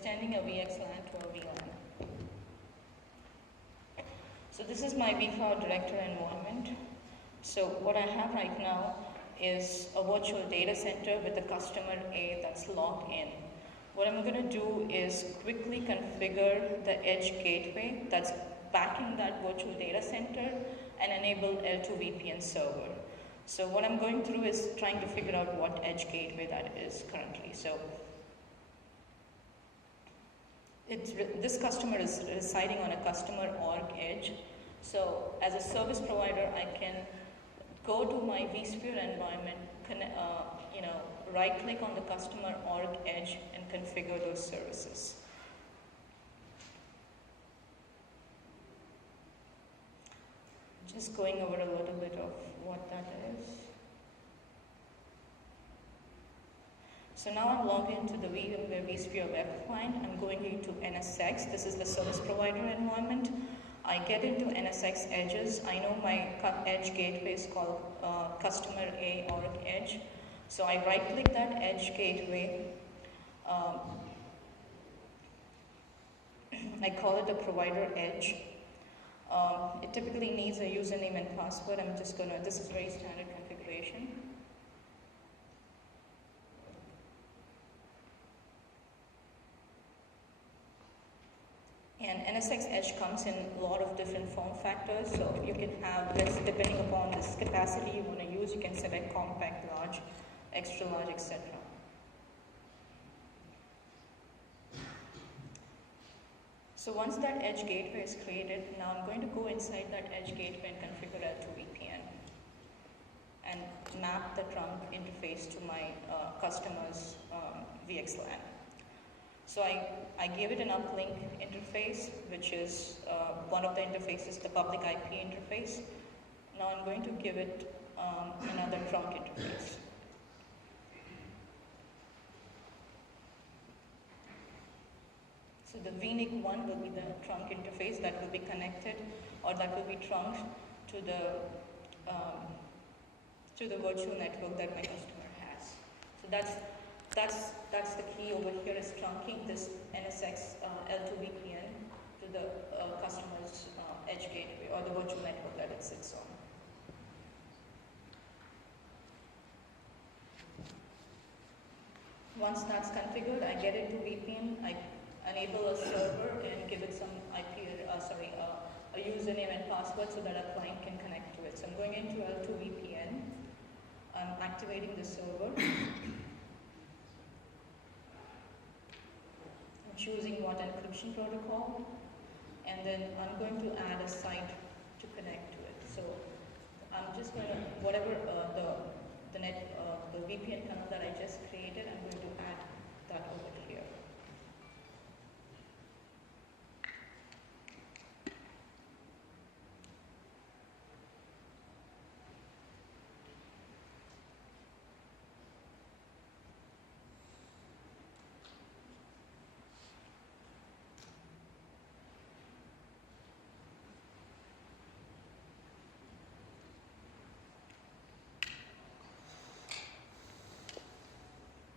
extending a VXLAN to a VLAN. So this is my vCloud Director environment. So what I have right now is a virtual data center with a customer A that's logged in. What I'm going to do is quickly configure the edge gateway that's backing that virtual data center and enable L2 VPN server. So what I'm going through is trying to figure out what edge gateway that is currently. So this customer is residing on a customer org edge. So as a service provider, I can go to my vSphere environment, right-click on the customer org edge and configure those services. Just going over a little bit of what that is. So now I'm logged into the VMware vSphere web client. I'm going into NSX. This is the service provider environment. I get into NSX edges. I know my edge gateway is called customer A org edge. So I right-click that edge gateway. I call it a provider edge. It typically needs a username and password. This is very standard configuration. And NSX Edge comes in a lot of different form factors. So you can have this, depending upon this capacity you want to use, you can select compact, large, extra large, etc. So once that edge gateway is created, now I'm going to go inside that edge gateway and configure L2 VPN and map the trunk interface to my customer's VXLAN. So I gave it an uplink interface, which is one of the interfaces, the public IP interface. Now I'm going to give it another trunk interface. So the VNIC 1 will be the trunk interface that will be connected, or that will be trunked to the virtual network that my customer has. So that's the key over here, is trunking this NSX L2 VPN to the customer's edge gateway or the virtual network that it sits on. Once that's configured, I get into VPN, I enable a server and give it some a username and password so that a client can connect to it. So I'm going into L2 VPN, I'm activating the server, I'm choosing what encryption protocol, and then I'm going to add a site to connect to it. So I'm just going to, whatever the VPN tunnel that I just created, I'm going to add that over here.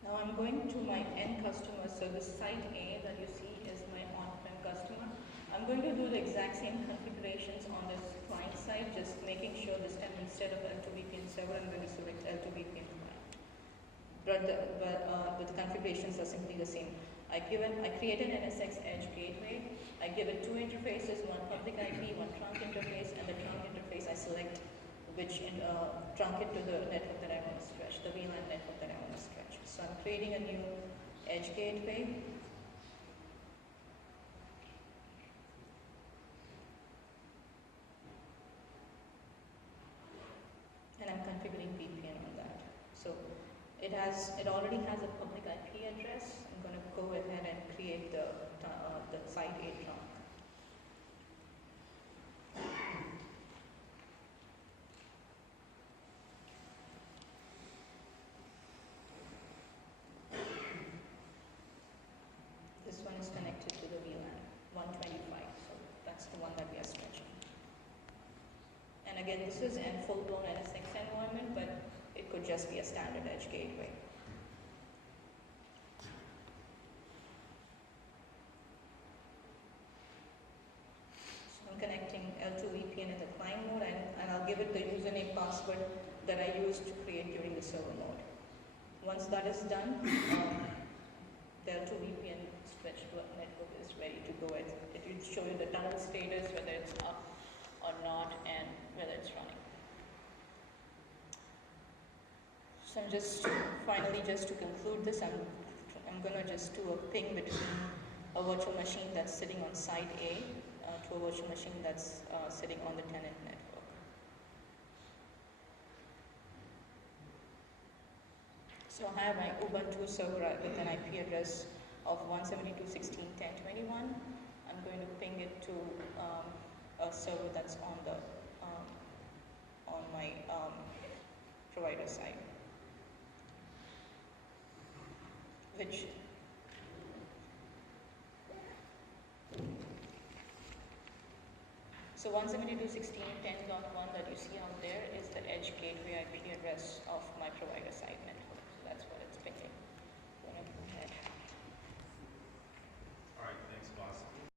Now I'm going to my end customer. So the site A that you see is my on-prem customer. I'm going to do the exact same configurations on this client side, just making sure this time instead of L2 VPN server, I'm going to select L2 VPN client. But the configurations are simply the same. I created an NSX Edge gateway. I give it two interfaces, one public IP, one trunk interface, and the trunk interface I select which trunk it to the network that I want to stretch, the VLAN network that I want to stretch. So I'm creating a new edge gateway. And I'm configuring VPN on that. So it already has a public IP address. I'm going to go ahead and create the site A trunk. This one is connected to the VLAN 125, so that's the one that we are stretching. And again, this is a full-blown NSX environment, but it could just be a standard edge gateway. password that I used to create during the server mode. Once that is done, the L2 VPN switch network is ready to go. It will show you the tunnel status, whether it's up or not, and whether it's running. So I'm just, finally, just to conclude this, I'm going to just do a ping between a virtual machine that's sitting on site A to a virtual machine that's sitting on the tenant network. So I have my Ubuntu server with an IP address of 172.16.10.21. I'm going to ping it to a server that's on the on my provider side, which so 172.16.10.1 that you see out there is the edge gateway IP address of my